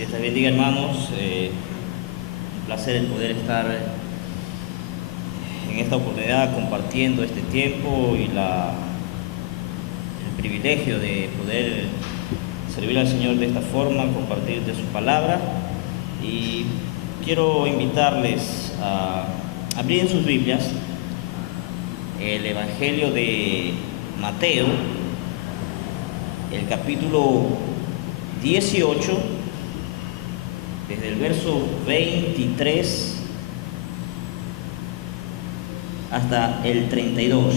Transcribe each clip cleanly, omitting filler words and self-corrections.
Dios les bendiga, hermanos. Un placer el poder estar en esta oportunidad compartiendo este tiempo y el privilegio de poder servir al Señor de esta forma, compartir de su palabra. Y quiero invitarles a abrir en sus Biblias el Evangelio de Mateo, el capítulo 18, desde el verso 23 hasta el 32,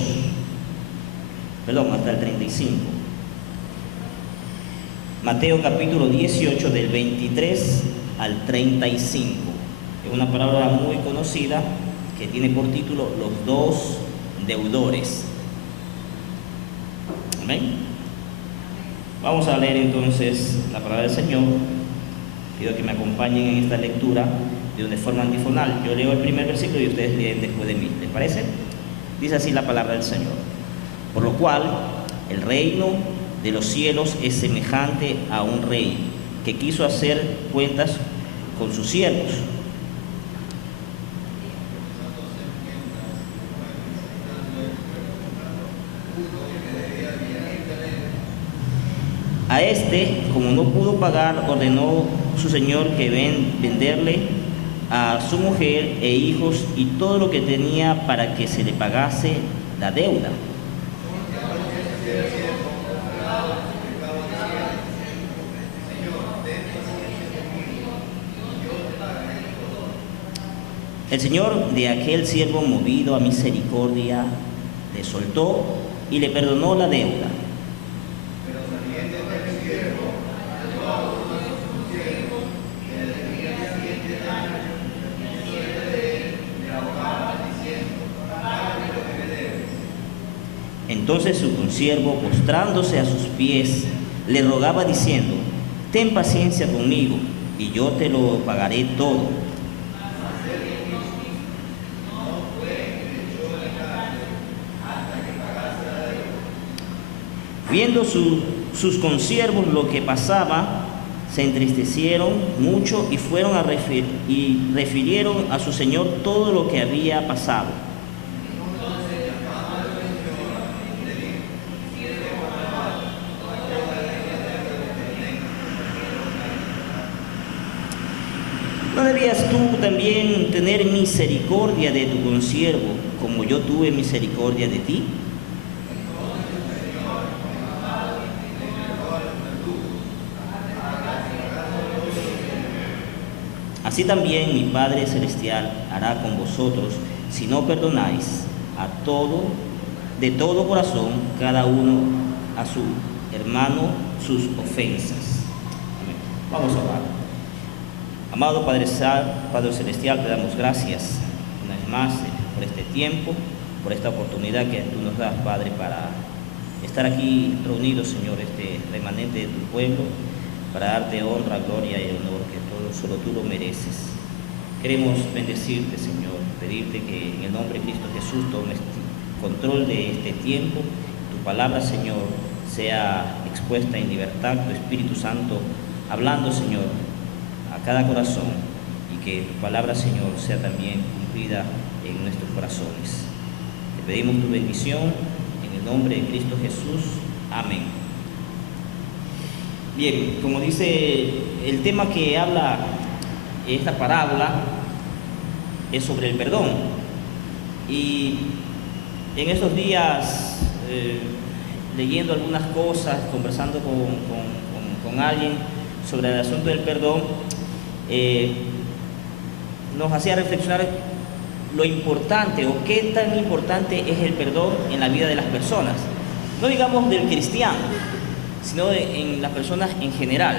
hasta el 35. Mateo capítulo 18, del 23 al 35. Es una palabra muy conocida que tiene por título Los dos deudores. Amén. Vamos a leer entonces la palabra del Señor. Pido que me acompañen en esta lectura de una forma antifonal. Yo leo el primer versículo y ustedes leen después de mí. ¿Les parece? Dice así la palabra del Señor. Por lo cual, el reino de los cielos es semejante a un rey que quiso hacer cuentas con sus siervos. A este, como no pudo pagar, ordenó su señor que venderle a su mujer e hijos y todo lo que tenía para que se le pagase la deuda. El señor de aquel siervo, movido a misericordia, le soltó y le perdonó la deuda. Entonces su consiervo, postrándose a sus pies, le rogaba diciendo: ten paciencia conmigo, y yo te lo pagaré todo. Viendo sus consiervos lo que pasaba, se entristecieron mucho y fueron y refirieron a su señor todo lo que había pasado. ¿No debías tú también tener misericordia de tu consiervo, como yo tuve misericordia de ti? Así también mi Padre Celestial hará con vosotros, si no perdonáis de todo corazón, cada uno a su hermano sus ofensas. Amén. Vamos a orar. Amado Padre Celestial, te damos gracias una vez más por este tiempo, por esta oportunidad que tú nos das, Padre, para estar aquí reunidos, Señor, este remanente de tu pueblo, para darte honra, gloria y honor, que solo tú lo mereces. Queremos bendecirte, Señor, pedirte que en el nombre de Cristo Jesús tomes control de este tiempo, tu palabra, Señor, sea expuesta en libertad, tu Espíritu Santo hablando, Señor, a cada corazón, y que tu palabra, Señor, sea también cumplida en nuestros corazones. Te pedimos tu bendición en el nombre de Cristo Jesús. Amén. Bien, como dice el tema que habla esta parábola es sobre el perdón. Y en estos días, leyendo algunas cosas, conversando con alguien sobre el asunto del perdón, nos hacía reflexionar lo importante o qué tan importante es el perdón en la vida de las personas. No digamos del cristiano, sino en las personas en general.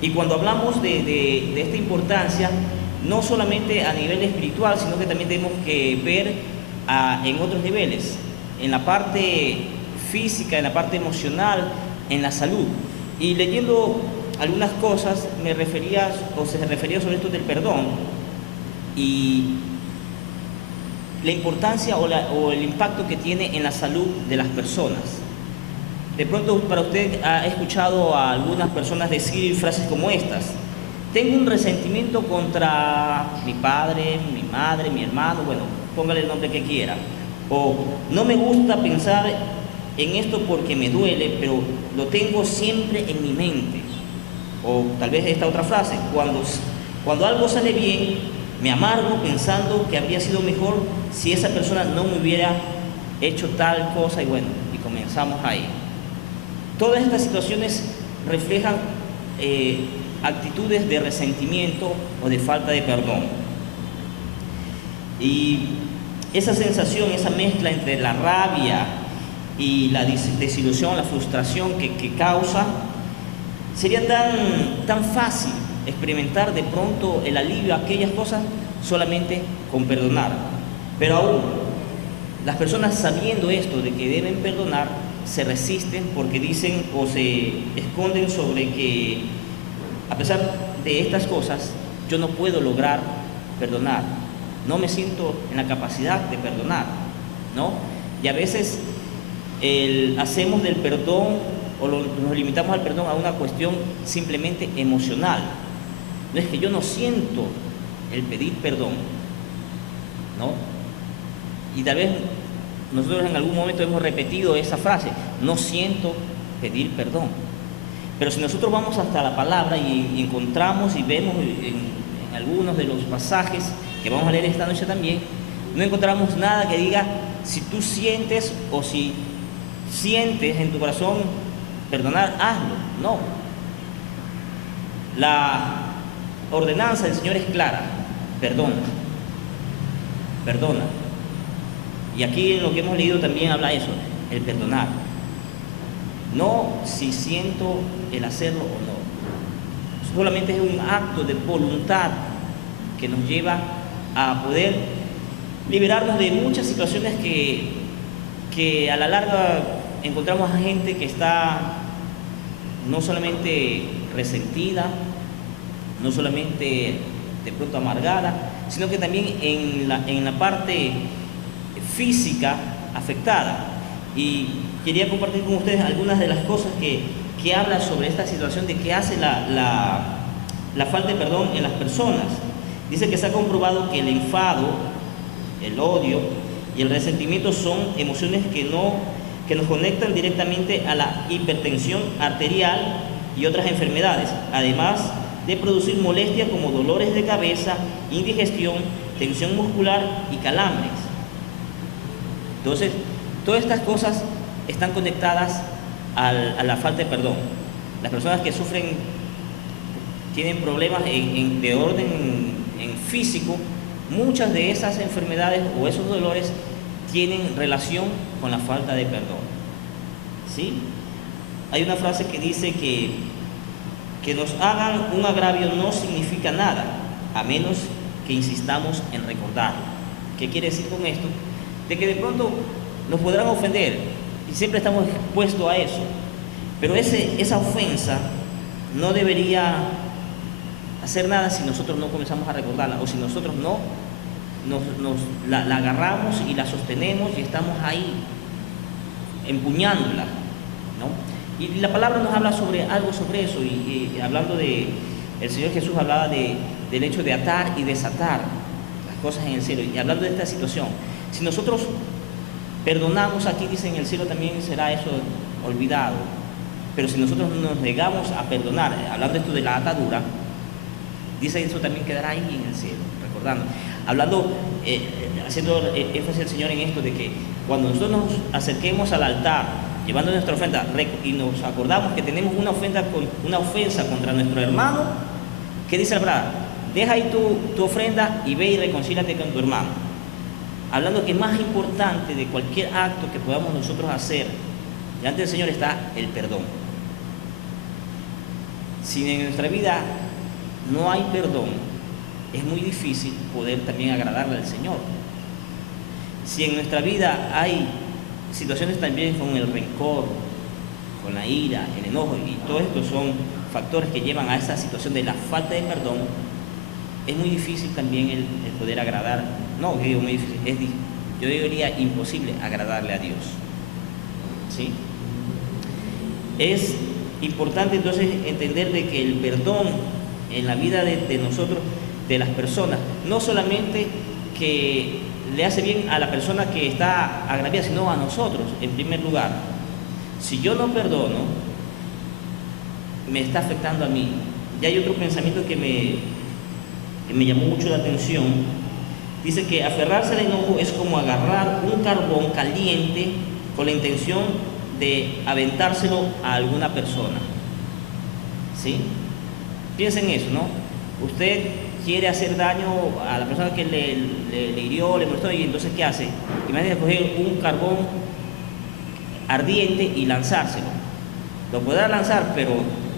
Y cuando hablamos de esta importancia, no solamente a nivel espiritual, sino que también tenemos que ver en otros niveles, en la parte física, en la parte emocional, en la salud. Y leyendo algunas cosas se refería sobre esto del perdón y la importancia o el impacto que tiene en la salud de las personas. De pronto para usted ha escuchado a algunas personas decir frases como estas: tengo un resentimiento contra mi padre, mi madre, mi hermano, bueno, póngale el nombre que quiera. O no me gusta pensar en esto porque me duele, pero lo tengo siempre en mi mente. O tal vez esta otra frase, cuando algo sale bien, me amargo pensando que habría sido mejor si esa persona no me hubiera hecho tal cosa, y bueno, y comenzamos ahí. Todas estas situaciones reflejan actitudes de resentimiento o de falta de perdón. Y esa sensación, esa mezcla entre la rabia y la desilusión, la frustración que causa, sería tan fácil experimentar de pronto el alivio a aquellas cosas solamente con perdonar. Pero aún, las personas sabiendo esto de que deben perdonar, se resisten porque dicen o se esconden sobre que a pesar de estas cosas, yo no puedo lograr perdonar. No me siento en la capacidad de perdonar, ¿no? Y a veces hacemos del perdón o nos limitamos al perdón a una cuestión simplemente emocional. No es que yo no siento el pedir perdón, ¿no? Y tal vez nosotros en algún momento hemos repetido esa frase, no siento pedir perdón. Pero si nosotros vamos hasta la palabra y encontramos y vemos en algunos de los pasajes que vamos a leer esta noche también, no encontramos nada que diga si tú sientes o si sientes en tu corazón perdonar, hazlo. No. La ordenanza del Señor es clara: perdona, perdona. Y aquí en lo que hemos leído también habla eso, el perdonar. No si siento el hacerlo o no. Solamente es un acto de voluntad que nos lleva a poder liberarnos de muchas situaciones que a la larga encontramos a gente que está no solamente resentida, no solamente de pronto amargada, sino que también en la parte física afectada. Y quería compartir con ustedes algunas de las cosas que habla sobre esta situación de que hace la falta de perdón en las personas. Dice que se ha comprobado que el enfado, el odio y el resentimiento son emociones que nos conectan directamente a la hipertensión arterial y otras enfermedades, además de producir molestias como dolores de cabeza, indigestión, tensión muscular y calambres. Entonces, todas estas cosas están conectadas a la falta de perdón. Las personas que tienen problemas de orden físico, muchas de esas enfermedades o esos dolores tienen relación con la falta de perdón. ¿Sí? Hay una frase que dice que nos hagan un agravio no significa nada, a menos que insistamos en recordarlo. ¿Qué quiere decir con esto? De que de pronto nos podrán ofender y siempre estamos expuestos a eso, pero esa ofensa no debería hacer nada si nosotros no comenzamos a recordarla, o si nosotros no la agarramos y la sostenemos y estamos ahí empuñándola, ¿no? Y la palabra nos habla sobre algo sobre eso, y hablando el Señor Jesús hablaba del hecho de atar y desatar las cosas en el cielo, y hablando de esta situación, si nosotros perdonamos aquí, dice, en el cielo también será eso olvidado. Pero si nosotros nos negamos a perdonar, hablando esto de la atadura, dice eso también quedará ahí en el cielo, recordando. Hablando, haciendo énfasis al Señor en esto de que cuando nosotros nos acerquemos al altar, llevando nuestra ofrenda, y nos acordamos que tenemos una ofensa contra nuestro hermano, ¿qué dice la palabra? Deja ahí tu ofrenda y ve y reconcíliate con tu hermano. Hablando que más importante de cualquier acto que podamos nosotros hacer delante del Señor está el perdón. Si en nuestra vida no hay perdón, es muy difícil poder también agradarle al Señor. Si en nuestra vida hay situaciones también con el rencor, con la ira, el enojo, y todo esto son factores que llevan a esa situación de la falta de perdón, es muy difícil también el poder agradar. No, digo muy difícil, yo diría imposible agradarle a Dios. ¿Sí? Es importante entonces entender de que el perdón en la vida de nosotros, de las personas. No solamente que le hace bien a la persona que está agraviada, sino a nosotros, en primer lugar. Si yo no perdono, me está afectando a mí. Y hay otro pensamiento que me llamó mucho la atención. Dice que aferrarse al enojo es como agarrar un carbón caliente con la intención de aventárselo a alguna persona. ¿Sí? Piensen en eso, ¿no? Usted quiere hacer daño a la persona que le hirió, le molestó, y entonces ¿qué hace? Imagínate coger un carbón ardiente y lanzárselo. Lo podrá lanzar, pero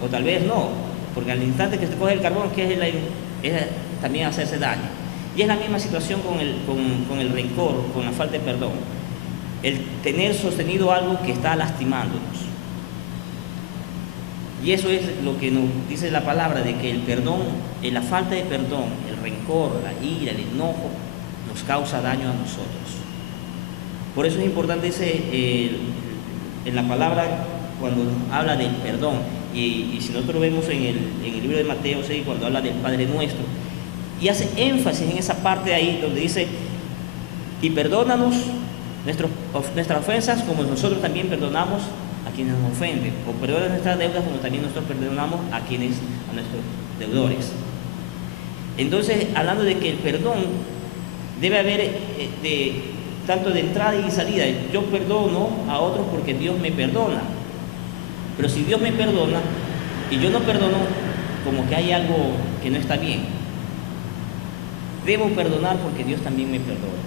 o tal vez no, porque al instante que se coge el carbón, que es también hacerse daño. Y es la misma situación con el rencor, con la falta de perdón. El tener sostenido algo que está lastimándonos. Y eso es lo que nos dice la palabra, de que el perdón, la falta de perdón, el rencor, la ira, el enojo, nos causa daño a nosotros. Por eso es importante en la palabra, cuando habla del perdón, y si nosotros vemos en el libro de Mateo 6, cuando habla del Padre Nuestro, y hace énfasis en esa parte de ahí donde dice: y perdónanos nuestras ofensas como nosotros también perdonamos a quienes nos ofenden, o perdona nuestras deudas como también nosotros perdonamos a nuestros deudores. Entonces, hablando de que el perdón debe haber tanto de entrada y salida. Yo perdono a otros porque Dios me perdona, pero si Dios me perdona y yo no perdono, como que hay algo que no está bien. Debo perdonar porque Dios también me perdona.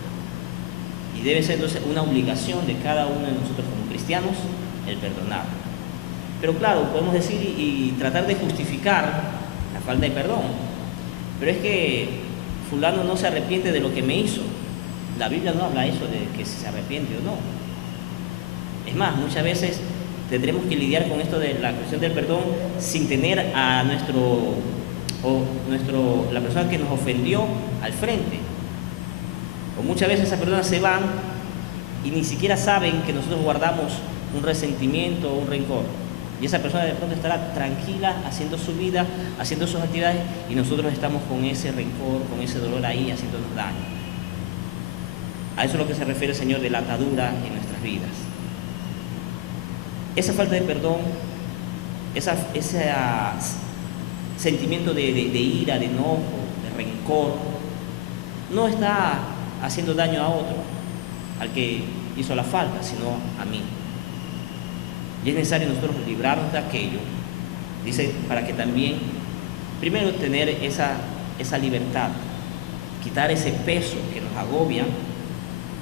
Y debe ser entonces una obligación de cada uno de nosotros como cristianos el perdonar. Pero claro, podemos decir y tratar de justificar la falta de perdón. Pero es que fulano no se arrepiente de lo que me hizo. La Biblia no habla eso de que si se arrepiente o no. Es más, muchas veces tendremos que lidiar con esto de la cuestión del perdón sin tener a la persona que nos ofendió al frente. O muchas veces esas personas se van y ni siquiera saben que nosotros guardamos un resentimiento o un rencor. Y esa persona de pronto estará tranquila haciendo su vida, haciendo sus actividades, y nosotros estamos con ese rencor, con ese dolor ahí, haciéndonos daño. A eso es lo que se refiere el Señor de la atadura en nuestras vidas. Esa falta de perdón, ese sentimiento de ira, de enojo, de rencor, no está haciendo daño a otro, al que hizo la falta, sino a mí. Y es necesario nosotros librarnos de aquello, dice, para que también, primero, tener esa libertad, quitar ese peso que nos agobia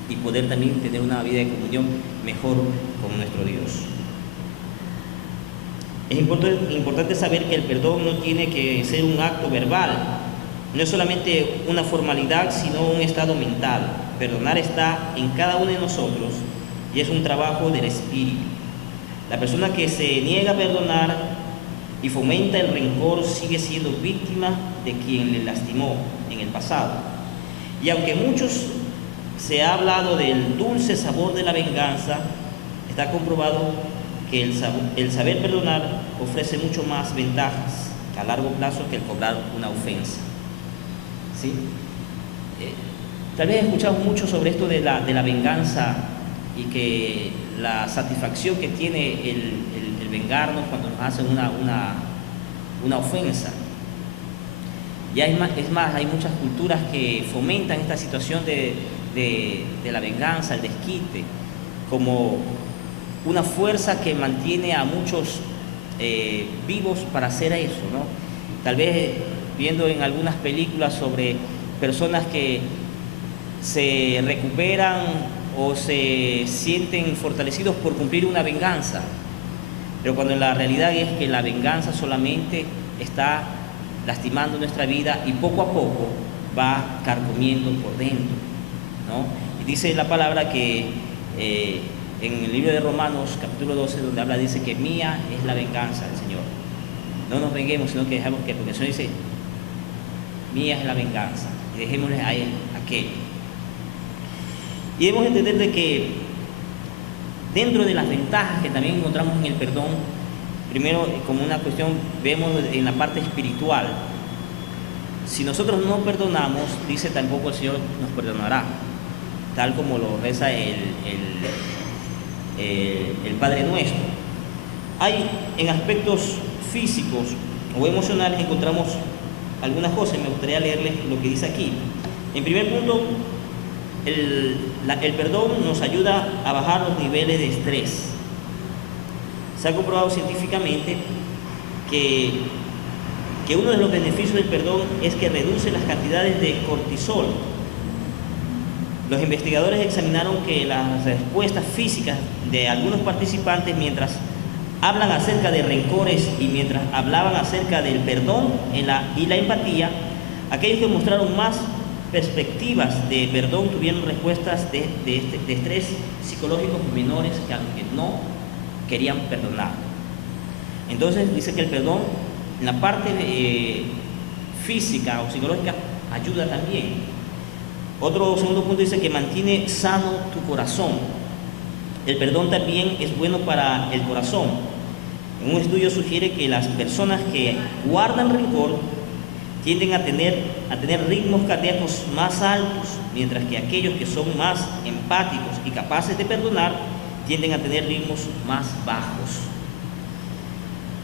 y poder también tener una vida de comunión mejor con nuestro Dios. Es importante saber que el perdón no tiene que ser un acto verbal, no es solamente una formalidad, sino un estado mental. Perdonar está en cada uno de nosotros y es un trabajo del espíritu. La persona que se niega a perdonar y fomenta el rencor sigue siendo víctima de quien le lastimó en el pasado. Y aunque muchos se ha hablado del dulce sabor de la venganza, está comprobado que el saber perdonar ofrece mucho más ventajas a largo plazo que el cobrar una ofensa. ¿Sí? Tal vez escuchamos mucho sobre esto de la venganza y que la satisfacción que tiene el vengarnos cuando nos hacen una ofensa. Ya es más, hay muchas culturas que fomentan esta situación de la venganza, el desquite, como una fuerza que mantiene a muchos vivos para hacer eso, ¿no? Tal vez viendo en algunas películas sobre personas que se recuperan o se sienten fortalecidos por cumplir una venganza, pero cuando la realidad es que la venganza solamente está lastimando nuestra vida y poco a poco va carcomiendo por dentro, ¿no? Y dice la palabra que en el libro de Romanos capítulo 12, donde habla, dice que mía es la venganza del Señor. No nos venguemos, sino que dejamos que, porque el Señor dice, mía es la venganza, y dejémosle a Él aquello. Y debemos entender de que dentro de las ventajas que también encontramos en el perdón, primero, como una cuestión, vemos en la parte espiritual, Si nosotros no perdonamos, dice, tampoco el Señor nos perdonará, tal como lo reza el Padre Nuestro. Hay en aspectos físicos o emocionales encontramos algunas cosas. Me gustaría leerles lo que dice aquí. En primer punto, el perdón nos ayuda a bajar los niveles de estrés. Se ha comprobado científicamente que uno de los beneficios del perdón es que reduce las cantidades de cortisol. Los investigadores examinaron que las respuestas físicas de algunos participantes mientras hablan acerca de rencores y mientras hablaban acerca del perdón y la empatía, aquellos que mostraron más perspectivas de perdón tuvieron respuestas de estrés psicológicos menores que a los que no querían perdonar. Entonces dice que el perdón en la parte física o psicológica ayuda también. Otro segundo punto dice que mantiene sano tu corazón. El perdón también es bueno para el corazón. Un estudio sugiere que las personas que guardan rencor tienden a tener ritmos cardíacos más altos, mientras que aquellos que son más empáticos y capaces de perdonar tienden a tener ritmos más bajos.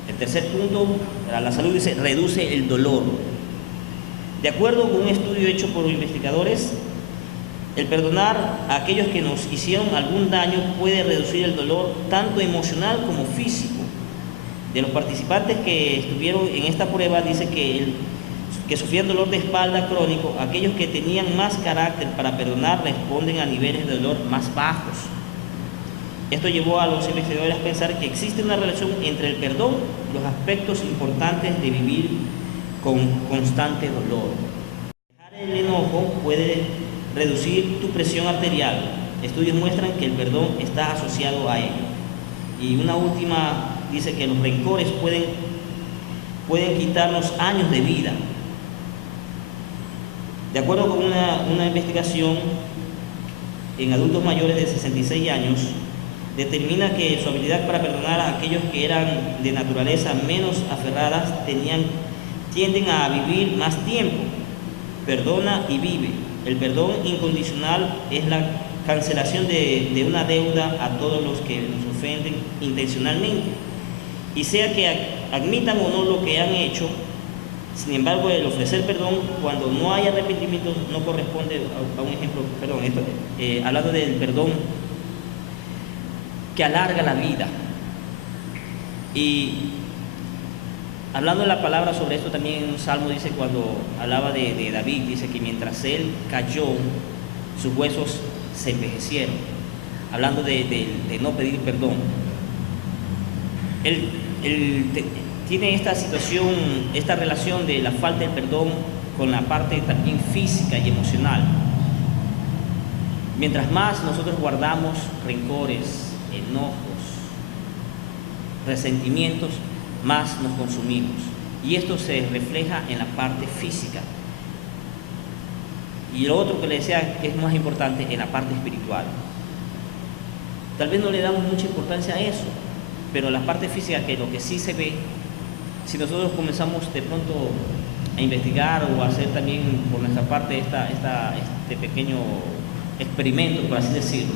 El tercer punto, para la salud, dice, reduce el dolor. De acuerdo con un estudio hecho por investigadores, el perdonar a aquellos que nos hicieron algún daño puede reducir el dolor tanto emocional como físico. De los participantes que estuvieron en esta prueba, dice que sufrían dolor de espalda crónico, aquellos que tenían más carácter para perdonar responden a niveles de dolor más bajos. Esto llevó a los investigadores a pensar que existe una relación entre el perdón y los aspectos importantes de vivir con constante dolor. Dejar el enojo puede reducir tu presión arterial. Estudios muestran que el perdón está asociado a ello. Y una última dice que los rencores pueden quitarnos años de vida. De acuerdo con una investigación en adultos mayores de 66 años, determina que su habilidad para perdonar a aquellos que eran de naturaleza menos aferradas tienden a vivir más tiempo. Perdona y vive. El perdón incondicional es la cancelación de una deuda a todos los que nos ofenden intencionalmente. Y sea que admitan o no lo que han hecho, sin embargo, el ofrecer perdón cuando no hay arrepentimiento no corresponde a un ejemplo, hablando del perdón que alarga la vida. Y hablando de la palabra sobre esto, también en un salmo dice, cuando hablaba de David, dice que mientras él cayó, sus huesos se envejecieron, hablando de no pedir perdón. Él tiene esta situación, esta relación de la falta de perdón con la parte también física y emocional. Mientras más nosotros guardamos rencores, enojos, resentimientos, más nos consumimos. Y esto se refleja en la parte física. Y lo otro que le decía que es más importante, en la parte espiritual. Tal vez no le damos mucha importancia a eso, pero la parte física, que lo que sí se ve, si nosotros comenzamos de pronto a investigar o a hacer también por nuestra parte este pequeño experimento, por así decirlo,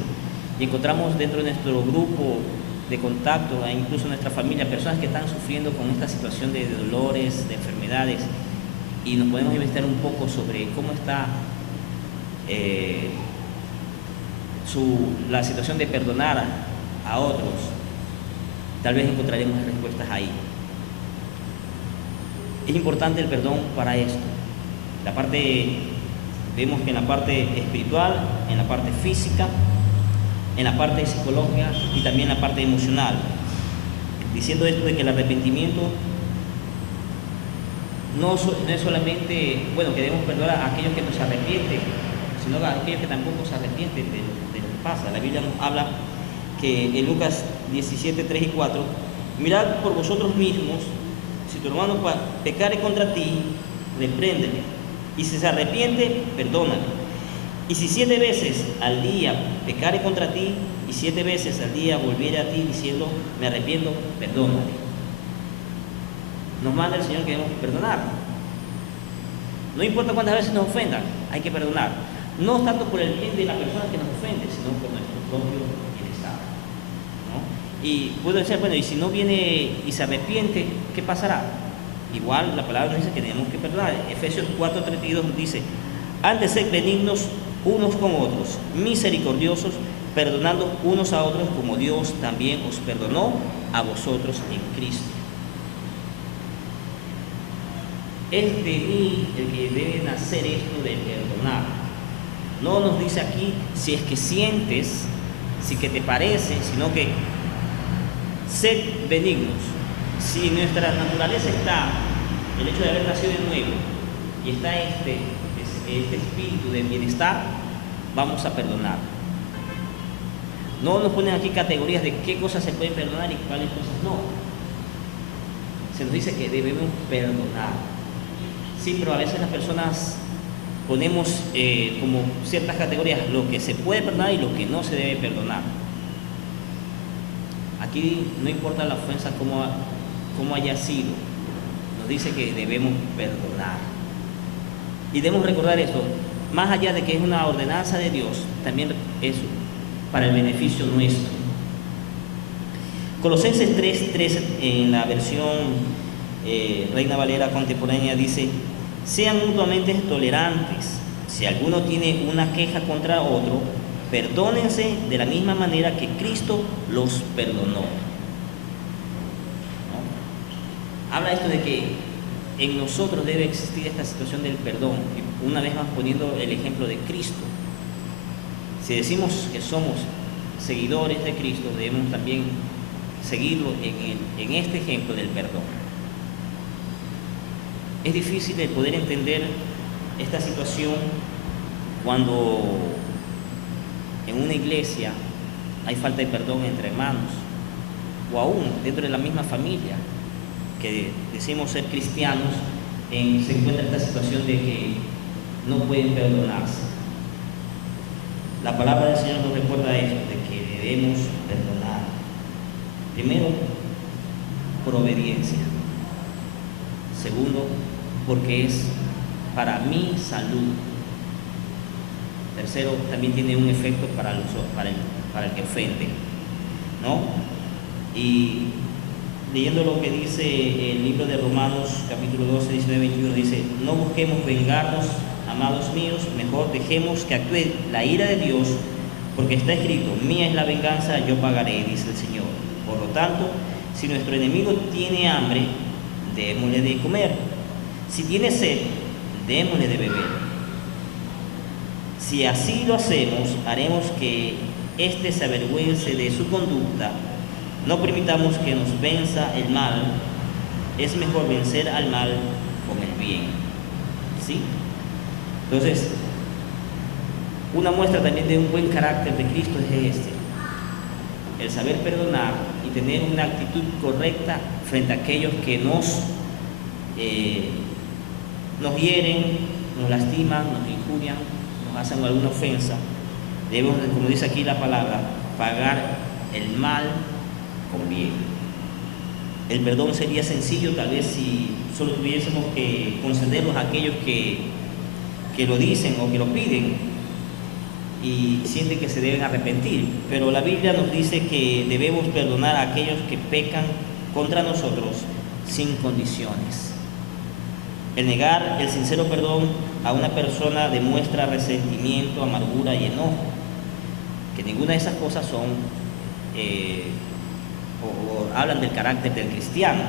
y encontramos dentro de nuestro grupo de contacto, e incluso nuestra familia, personas que están sufriendo con esta situación de dolores, de enfermedades, y nos podemos investigar un poco sobre cómo está la situación de perdonar a otros, tal vez encontraremos respuestas ahí. Es importante el perdón para esto. Vemos que en la parte espiritual, en la parte física, en la parte psicológica y también en la parte emocional. Diciendo esto de que el arrepentimiento no es solamente, que debemos perdonar a aquellos que nos arrepienten, sino a aquellos que tampoco se arrepienten de lo que pasa. La Biblia nos habla que en Lucas 17, 3 y 4, mirad por vosotros mismos, si tu hermano pecare contra ti, repréndele, y si se arrepiente, perdónale. Y si 7 veces al día pecare contra ti, y 7 veces al día volviere a ti diciendo, me arrepiento, perdónale. Nos manda el Señor que debemos perdonar. No importa cuántas veces nos ofendan, hay que perdonar. No tanto por el bien de la persona que nos ofende, sino por nuestro propio bienestar, ¿no? Y puedo decir, bueno, y si no viene y se arrepiente, ¿qué pasará? Igual la palabra nos dice que tenemos que perdonar. Efesios 4:32 nos dice: antes sed benignos unos con otros, misericordiosos, perdonando unos a otros como Dios también os perdonó a vosotros en Cristo. Es de mí el que debe nacer esto de perdonar. No nos dice aquí si es que sientes, si que te parece, sino que sed benignos. Si nuestra naturaleza está, el hecho de haber nacido de nuevo, y está este espíritu de bienestar, vamos a perdonar. No nos ponen aquí categorías de qué cosas se pueden perdonar y cuáles cosas no. Se nos dice que debemos perdonar. Sí, pero a veces las personas ponemos como ciertas categorías lo que se puede perdonar y lo que no se debe perdonar. Aquí no importa la ofensa cómo haya sido, nos dice que debemos perdonar. Y debemos recordar esto, más allá de que es una ordenanza de Dios, también es para el beneficio nuestro. Colosenses 3:13 en la versión Reina Valera contemporánea dice: sean mutuamente tolerantes. Si alguno tiene una queja contra otro, perdónense de la misma manera que Cristo los perdonó. ¿No? Habla esto de que en nosotros debe existir esta situación del perdón. Y una vez más poniendo el ejemplo de Cristo. Si decimos que somos seguidores de Cristo, debemos también seguirlo en este ejemplo del perdón. Es difícil de poder entender esta situación cuando en una iglesia hay falta de perdón entre hermanos, o aún dentro de la misma familia, que decimos ser cristianos, se encuentra esta situación de que no pueden perdonarse. La palabra del Señor nos recuerda esto, de que debemos perdonar. Primero, por obediencia. Segundo, porque es para mi salud. Tercero, también tiene un efecto para el que ofende, ¿no? Y leyendo lo que dice el libro de Romanos, capítulo 12, 19, 21, dice: no busquemos vengarnos, amados míos, mejor dejemos que actúe la ira de Dios, porque está escrito: mía es la venganza, yo pagaré, dice el Señor. Por lo tanto, si nuestro enemigo tiene hambre, démosle de comer. Si tiene sed, démosle de beber. Si así lo hacemos, haremos que éste se avergüence de su conducta. No permitamos que nos venza el mal. Es mejor vencer al mal con el bien. ¿Sí? Entonces, una muestra también de un buen carácter de Cristo es el saber perdonar y tener una actitud correcta frente a aquellos que nos hieren, nos lastiman, nos injurian, nos hacen alguna ofensa. Debemos, como dice aquí la palabra, pagar el mal con bien. El perdón sería sencillo tal vez si solo tuviésemos que concederlos a aquellos que lo dicen o que lo piden y sienten que se deben arrepentir, pero la Biblia nos dice que debemos perdonar a aquellos que pecan contra nosotros sin condiciones. El negar el sincero perdón a una persona demuestra resentimiento, amargura y enojo, que ninguna de esas cosas son o hablan del carácter del cristiano.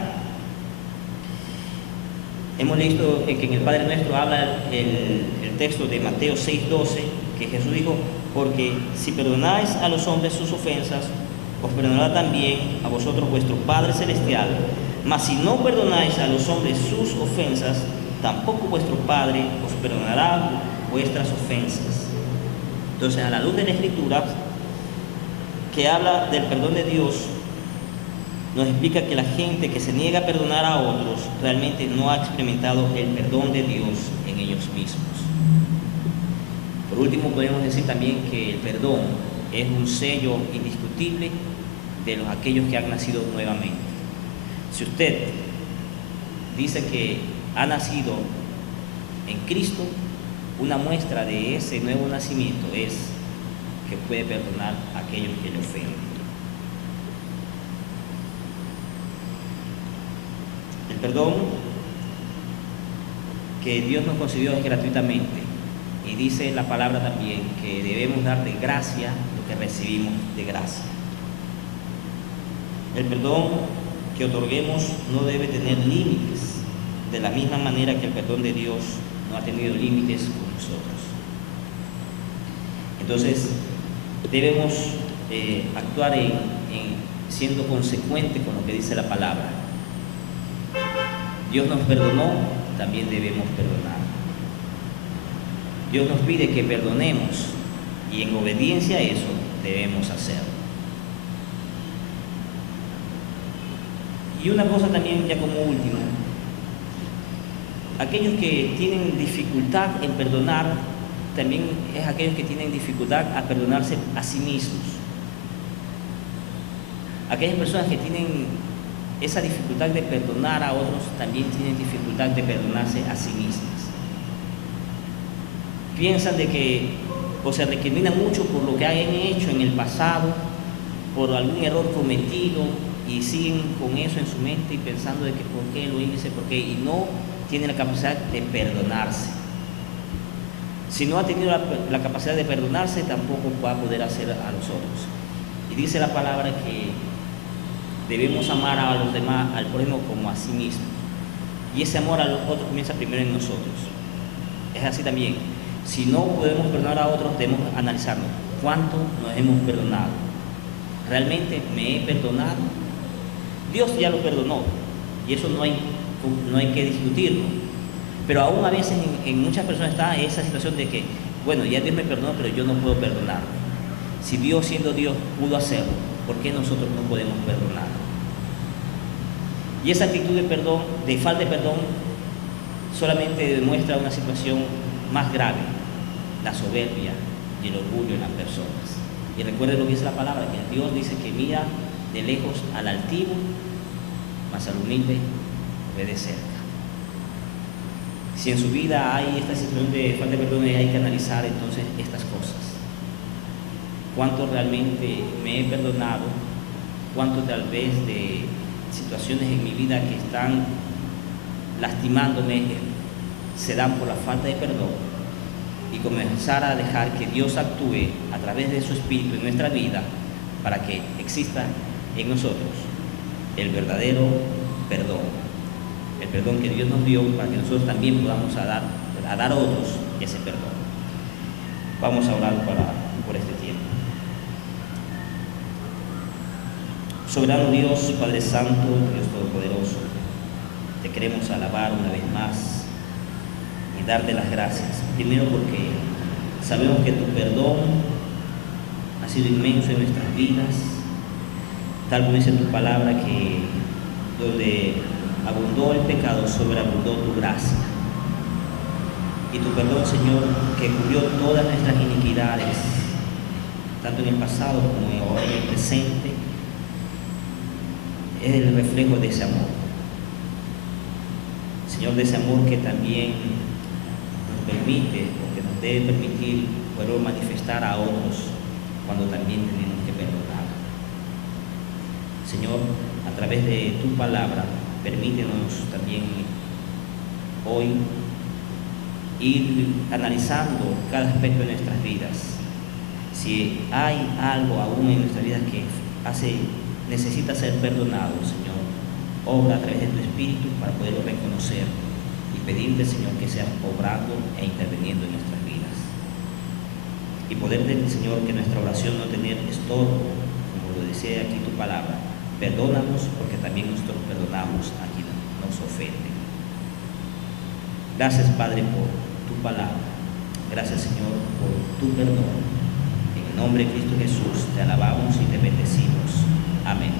Hemos visto que en el Padre Nuestro habla el texto de Mateo 6:12, que Jesús dijo: porque si perdonáis a los hombres sus ofensas, os perdonará también a vosotros vuestro Padre Celestial. Mas si no perdonáis a los hombres sus ofensas, tampoco vuestro Padre os perdonará vuestras ofensas. Entonces, a la luz de la Escritura, que habla del perdón de Dios, nos explica que la gente que se niega a perdonar a otros realmente no ha experimentado el perdón de Dios en ellos mismos. Por último, podemos decir también que el perdón es un sello indiscutible de aquellos que han nacido nuevamente. Si usted dice que ha nacido en Cristo, una muestra de ese nuevo nacimiento es que puede perdonar a aquellos que le ofenden. El perdón que Dios nos concedió es gratuitamente, y dice la palabra también que debemos dar de gracia lo que recibimos de gracia. El perdón que otorguemos no debe tener límites, de la misma manera que el perdón de Dios no ha tenido límites con nosotros. Entonces, debemos actuar siendo consecuentes con lo que dice la palabra. Dios nos perdonó, también debemos perdonar. Dios nos pide que perdonemos y en obediencia a eso debemos hacerlo. Y una cosa también, ya como último, aquellos que tienen dificultad en perdonar, también es aquellos que tienen dificultad a perdonarse a sí mismos. Aquellas personas que tienen esa dificultad de perdonar a otros, también tienen dificultad de perdonarse a sí mismas. Piensan de que, o se recriminan mucho por lo que hayan hecho en el pasado, por algún error cometido, y siguen con eso en su mente y pensando de que por qué lo hice, por qué, y no tienen la capacidad de perdonarse. Si no ha tenido la capacidad de perdonarse, tampoco va a poder hacer a los otros. Y dice la palabra que debemos amar a los demás, al prójimo como a sí mismo. Y ese amor a los otros comienza primero en nosotros. Es así también. Si no podemos perdonar a otros, debemos analizarnos. ¿Cuánto nos hemos perdonado? ¿Realmente me he perdonado? Dios ya lo perdonó, y eso no hay que discutirlo. Pero aún a veces en muchas personas está esa situación de que, bueno, ya Dios me perdonó, pero yo no puedo perdonar. Si Dios, siendo Dios, pudo hacerlo, ¿por qué nosotros no podemos perdonar? Y esa actitud de perdón, de falta de perdón, solamente demuestra una situación más grave, la soberbia y el orgullo en las personas. Y recuerden lo que dice la palabra, que Dios dice que mira de lejos al altivo, mas al humilde ve de cerca. Si en su vida hay esta situación de falta de perdón, hay que analizar entonces estas cosas. ¿Cuánto realmente me he perdonado? ¿Cuánto tal vez de situaciones en mi vida que están lastimándome se dan por la falta de perdón? Y comenzar a dejar que Dios actúe a través de su Espíritu en nuestra vida para que exista en nosotros el verdadero perdón, el perdón que Dios nos dio para que nosotros también podamos dar a otros ese perdón. Vamos a orar por este tiempo. Soberano Dios, Padre Santo, Dios Todopoderoso, te queremos alabar una vez más y darte las gracias. Primero porque sabemos que tu perdón ha sido inmenso en nuestras vidas, tal como dice tu palabra, que donde abundó el pecado, sobreabundó tu gracia. Y tu perdón, Señor, que cubrió todas nuestras iniquidades, tanto en el pasado como ahora en el presente, es el reflejo de ese amor. Señor, de ese amor que también nos permite, o que nos debe permitir, poder manifestar a otros cuando también tenemos que perdonar. Señor, a través de tu palabra, permítenos también hoy ir analizando cada aspecto de nuestras vidas. Si hay algo aún en nuestras vidas que necesita ser perdonado, Señor, obra a través de tu Espíritu para poderlo reconocer y pedirte, Señor, que seas obrando e interviniendo en nuestras vidas. Y poder pedir, Señor, que nuestra oración no tener estorbo, como lo decía aquí tu palabra. Perdónanos porque también nosotros perdonamos a quien nos ofende. Gracias, Padre, por tu palabra. Gracias, Señor, por tu perdón. En el nombre de Cristo Jesús te alabamos y te bendecimos. Amén.